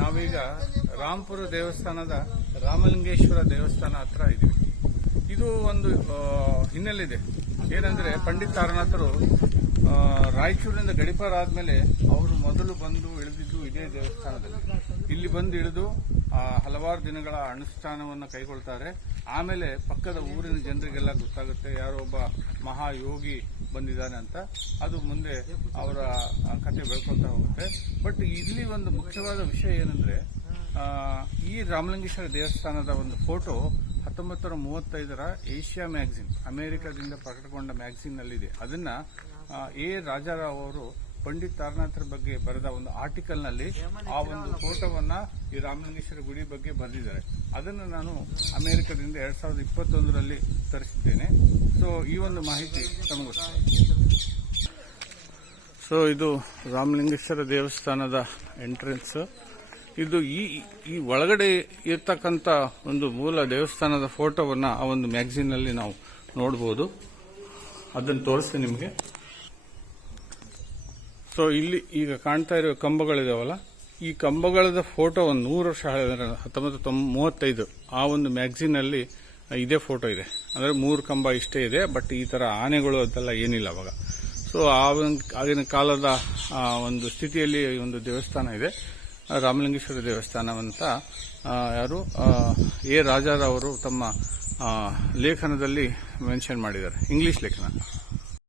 ನಾವೀಗ ರಾಂಪುರ ದೇವಸ್ಥಾನದ ರಾಮಲಿಂಗೇಶ್ವರ ದೇವಸ್ಥಾನ ಹತ್ರ ಇದ್ದೀವಿ. ಇದು ಒಂದು ಹಿನ್ನೆಲೆ ಇದೆ. ಏನಂದ್ರೆ ಪಂಡಿತ್ ತಾರನಾಥರು ರಾಯಚೂರಿನಿಂದ ಗಡಿಪಾರ ಆದ್ಮೇಲೆ ಅವರು ಮೊದಲು ಬಂದು ಇಳಿದಿದ್ದು ಇದೇ ದೇವಸ್ಥಾನದಲ್ಲಿ. ಇಲ್ಲಿ ಬಂದು ಇಳಿದು ಹಲವಾರು ದಿನಗಳ ಅನುಷ್ಠಾನವನ್ನು ಕೈಗೊಳ್ತಾರೆ. ಆಮೇಲೆ ಪಕ್ಕದ ಊರಿನ ಜನರಿಗೆಲ್ಲ ಗೊತ್ತಾಗುತ್ತೆ ಯಾರೋ ಒಬ್ಬ ಮಹಾಯೋಗಿ ಬಂದಿದ್ದಾನೆ ಅಂತ. ಅದು ಮುಂದೆ ಅವರ ಕಥೆ ಬೆಳ್ಕೊಳ್ತಾ ಹೋಗುತ್ತೆ. ಬಟ್ ಇಲ್ಲಿ ಒಂದು ಮುಖ್ಯವಾದ ವಿಷಯ ಏನಂದ್ರೆ ಈ ರಾಮಲಿಂಗೇಶ್ವರ ದೇವಸ್ಥಾನದ ಒಂದು ಫೋಟೋ 1935ರ ಏಷ್ಯಾ ಮ್ಯಾಗಝಿನ್, ಅಮೆರಿಕದಿಂದ ಪ್ರಕಟಗೊಂಡ ಮ್ಯಾಗಝಿನ್ ನಲ್ಲಿದೆ. ಅದನ್ನ ಎ ರಾಜಾರಾವ್ ಅವರು ಪಂಡಿತ್ ತಾರನಾಥರ ಬಗ್ಗೆ ಬರೆದ ಒಂದು ಆರ್ಟಿಕಲ್ ನಲ್ಲಿ ಆ ಒಂದು ಫೋಟೋವನ್ನ ಈ ರಾಮಲಿಂಗೇಶ್ವರ ಗುಡಿ ಬಗ್ಗೆ ಬರೆದಿದ್ದಾರೆ. ಅದನ್ನು ನಾನು ಅಮೆರಿಕದಿಂದ 2021ರಲ್ಲಿ ತರಿಸಿದ್ದೇನೆ. ಸೊ ಈ ಒಂದು ಮಾಹಿತಿ ತಮಗೋಸ್ಕರ. ಸೊ ಇದು ರಾಮಲಿಂಗೇಶ್ವರ ದೇವಸ್ಥಾನದ ಎಂಟ್ರೆನ್ಸ್. ಇದು ಈ ಒಳಗಡೆ ಇರ್ತಕ್ಕಂಥ ಒಂದು ಮೂಲ ದೇವಸ್ಥಾನದ ಫೋಟೋವನ್ನ ಆ ಒಂದು ಮ್ಯಾಗಝಿನ್ ನಲ್ಲಿ ನಾವು ನೋಡಬಹುದು. ಅದನ್ನು ತೋರಿಸ್ತೀನಿ ನಿಮಗೆ. ಸೊ ಇಲ್ಲಿ ಈಗ ಕಾಣ್ತಾ ಇರೋ ಕಂಬಗಳಿದಾವಲ್ಲ, ಈ ಕಂಬಗಳದ ಫೋಟೋವನ್ನು 100 ವರ್ಷ ಹಳೆಯ 1935 ಆ ಒಂದು ಮ್ಯಾಗಝಿನ್ ಅಲ್ಲಿ ಇದೇ ಫೋಟೋ ಇದೆ. ಅಂದ್ರೆ 3 ಕಂಬ ಇಷ್ಟೇ ಇದೆ. ಬಟ್ ಈ ತರ ಆನೆಗಳು ಅದೆಲ್ಲ ಏನಿಲ್ಲ ಅವಾಗ. ಸೊ ಆಗಿನ ಕಾಲದ ಒಂದು ಸ್ಥಿತಿಯಲ್ಲಿ ಒಂದು ದೇವಸ್ಥಾನ ಇದೆ, ರಾಮಲಿಂಗೇಶ್ವರ ದೇವಸ್ಥಾನವಂತ ಯಾರು ಎ ರಾಜಾರಾವ್ ಅವರು ತಮ್ಮ ಲೇಖನದಲ್ಲಿ ಮೆನ್ಷನ್ ಮಾಡಿದ್ದಾರೆ, ಇಂಗ್ಲಿಷ್ ಲೇಖನ.